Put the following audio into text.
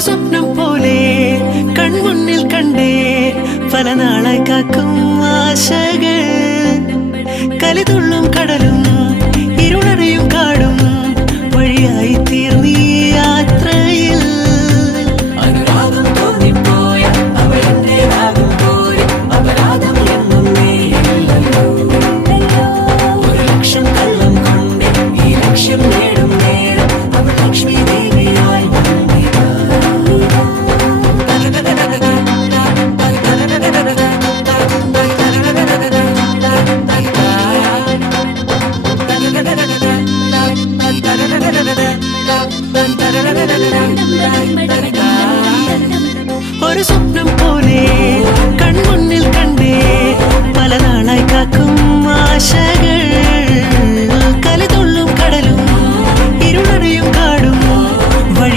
സ്വപ്നം പോലെ കൺമുന്നിൽ കണ്ടേ പല നാളായി കാക്കും ആശകൾ കലിതുള്ളും കടലും